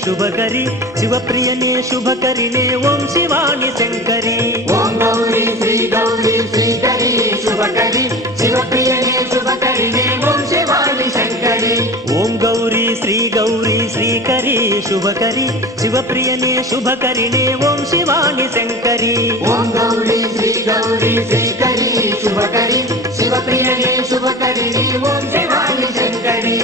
शुभकरी शिवप्रियने शुभकरिणे Om शिवानि Shankari. Om Gauri श्रीकरी शुभकरी शिवप्रियने शुभकरिणे Om शिवानि Shankari. Om Gauri श्रीकरी शुभकरी शिवप्रियने शुभकरिणे Om शिवानि Shankari. Om Gauri श्रीकरी शुभकरी शिवप्रियने शुभकरिणे Om शिवानि Shankari.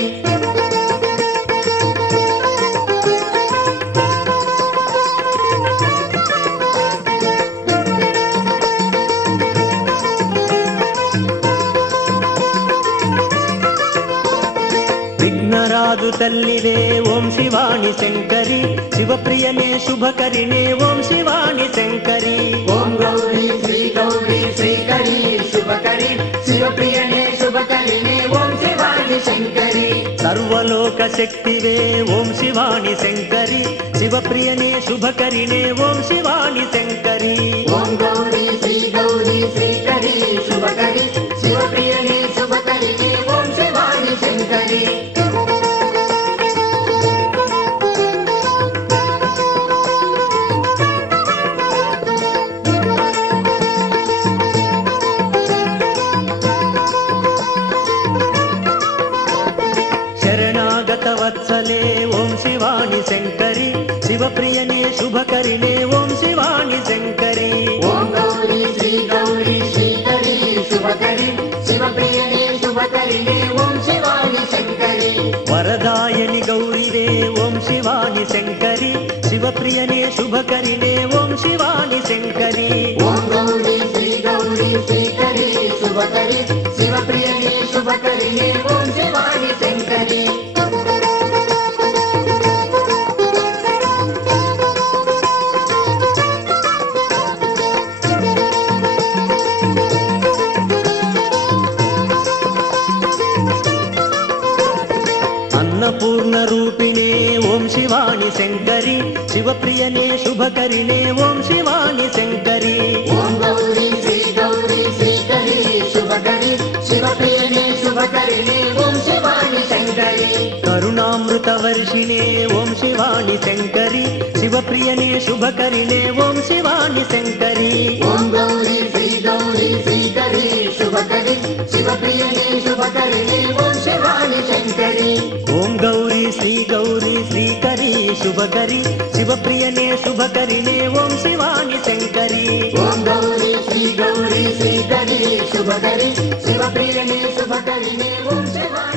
विघ्नराजु तल्लिवे Om शिवानि Shankari शिवप्रियने शुभकरिणे Om शिवानि Shankari. Om Gauri श्रीकरी शुभकरी शिवप्रियने शुभकरिणे Om शिवानि Shankari. सर्वलोक शक्तिवे Om शिवानि Shankari शिवप्रियने शुभकरिणे Om शिवानि Shankari. Om Gauri श्रीकरी शुभकरी शिवप्रियने शुभकरिणे Om शिवानि Shankari. वत्सले Om शिवानि Shankari शिवप्रियने शुभकरिणे Om शिवानि Shankari. Om Gauri श्रीकरी शुभकरी शिवप्रियने शुभकरिणे Om शिवानि Shankari. वरदायनि गौरीवे Om शिवानि Shankari शिवप्रियने शुभकरिणे Om शिवानि Shankari. Om Gauri श्रीकरी शुभकरी शिवप्रियने शुभकरिणे Om शिवानि Shankari. Annapurna रूपिणे Om शिवानि Shankari शिवप्रियने शुभकरिणे Om शिवानि Shankari. Om Gauri श्रीकरी शुभकरी शिवप्रियने शुभकरिणे Om शिवानि Shankari. करुणामृतवर्षिणे Om शिवानि Shankari शिवप्रियने शुभकरिणे Om शिवानि Shankari. Om Gauri श्रीकरी शुभकरी शिवप्रियने शुभकरिणे Om शिवानि Shankari. Om Gauri श्रीकरी शुभकरी शिवप्रियने शुभकरिणे Om शिवानि Shankari. Om Gauri श्रीकरी शुभकरी शिवप्रियने शुभकरिणे Om शिवानि